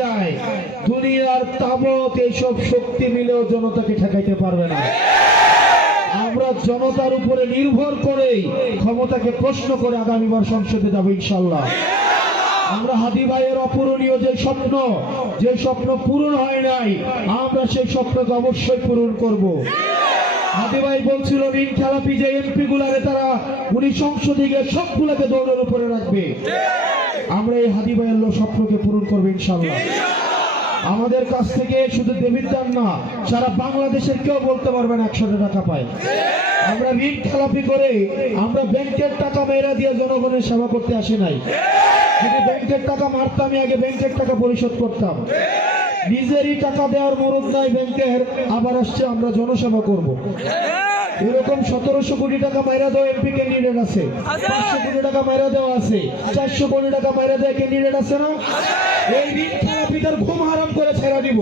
যায় দুনিয়ার তাবৎ এইসব শক্তি মিলেও জনতাকে ঠেকাইতে পারবে না। আমরা জনতার উপরে নির্ভর করে ক্ষমতাকে প্রশ্ন করে আগামীবার সংসদে যাব ইনশাআল্লাহ। আমরা হাদি ভাইয়ের অপূরণীয় যে স্বপ্ন পূরণ হয় নাই, আমরা সেই স্বপ্নকে অবশ্যই পূরণ করব। হাদি ভাই বলছিল ঋণ খেলাপি যে এমপি গুলারে তারা উনি সংসদে গিয়ে সবগুলোকে দৌড়ের উপরে রাখবে। আমরা এই হাদি ভাইয়ের স্বপ্নকে পূরণ করবো ইনশাআল্লাহ। আমাদের কাছ থেকে শুধু দেবিদ্দার না, সারা বাংলাদেশের কেউ বলতে পারবেন 100 টাকা পায়। আমরা ঋণ খেলাপি করে আমরা ব্যাংকের টাকা মেয়েরা দিয়ে জনগণের সেবা করতে আসি নাই। যদি ব্যাংকের টাকা মারতাম, আগে ব্যাংকের টাকা পরিশোধ করতাম। নিজেরই টাকা দেওয়ার মরদ নাই ব্যাংকের, আবার আসছে আমরা জনসেবা করব। এরকম 1700 কোটি টাকা মাইরা দেওয়া এমপি ক্যান্ডিডেট আছে, 500 কোটি টাকা মাইরা দেওয়া আছে, 400 কোটি টাকা মাইরা দেওয়া ক্যান্ডিডেট আছে না? এই ঋণ খেলাপিদের ঘুম হারাম করে ছেড়ে দিব।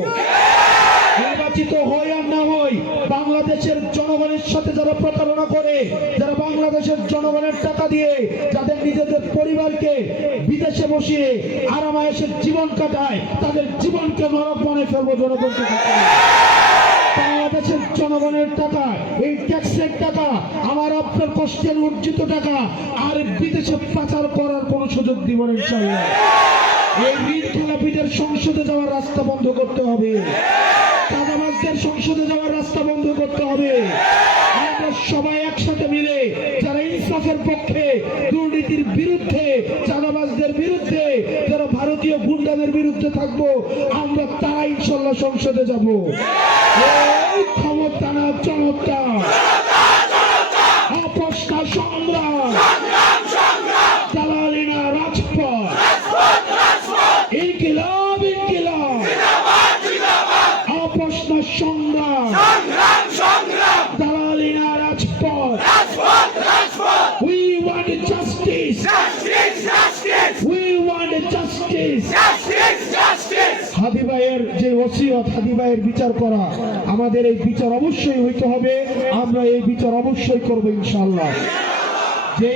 নির্বাচিত হই আর না হই, বাংলাদেশের জনগণের সাথে যারা প্রতারণা করে, যারা বাংলাদেশের জনগণের টাকা দিয়ে যাদের নিজেদের পরিবারকে বিদেশে বসিয়ে আরামায়েশের জীবন কাটায়, তাদের জীবনকে নরক বনে ফেলবো জনগণকে। বাংলাদেশের জনগণের টাকা, এই ট্যাক্সের টাকা, আমার আপনার কষ্টের অর্জিত টাকা আর বিদেশে পাচার করার কোন সুযোগ দিব না ইনশাআল্লাহ। এই ঋণ খেলাপিদের সংসদে যাওয়ার রাস্তা বন্ধ করতে হবে, চাঁদাবাজদের সংসদে যাওয়ার রাস্তা বন্ধ করতে হবে। আমরা সবাই একসাথে মিলে যারা ইনসাফের পক্ষে, দুর্নীতির বিরুদ্ধে, চাঁদাবাজদের বিরুদ্ধে, যারা ভারতীয় গুন্ডাদের বিরুদ্ধে থাকবো, আমরা তারা ইনশাআল্লাহ সংসদে যাব। এই ক্ষমতা না জনতা, অপস্কা সংগ্রাম, দালালি না রাজপথ, ইনকিলাব ইনকিলাব, অপস্ক সংগ্রাম, দালালি না রাজপথ। We want justice. We want justice. হাদি ভাইয়ের যে ওসিয়ত, হাদি ভাইয়ের বিচার করা, আমাদের এই বিচার অবশ্যই হইতে হবে। আমরা এই বিচার অবশ্যই করবো ইনশাআল্লাহ। যে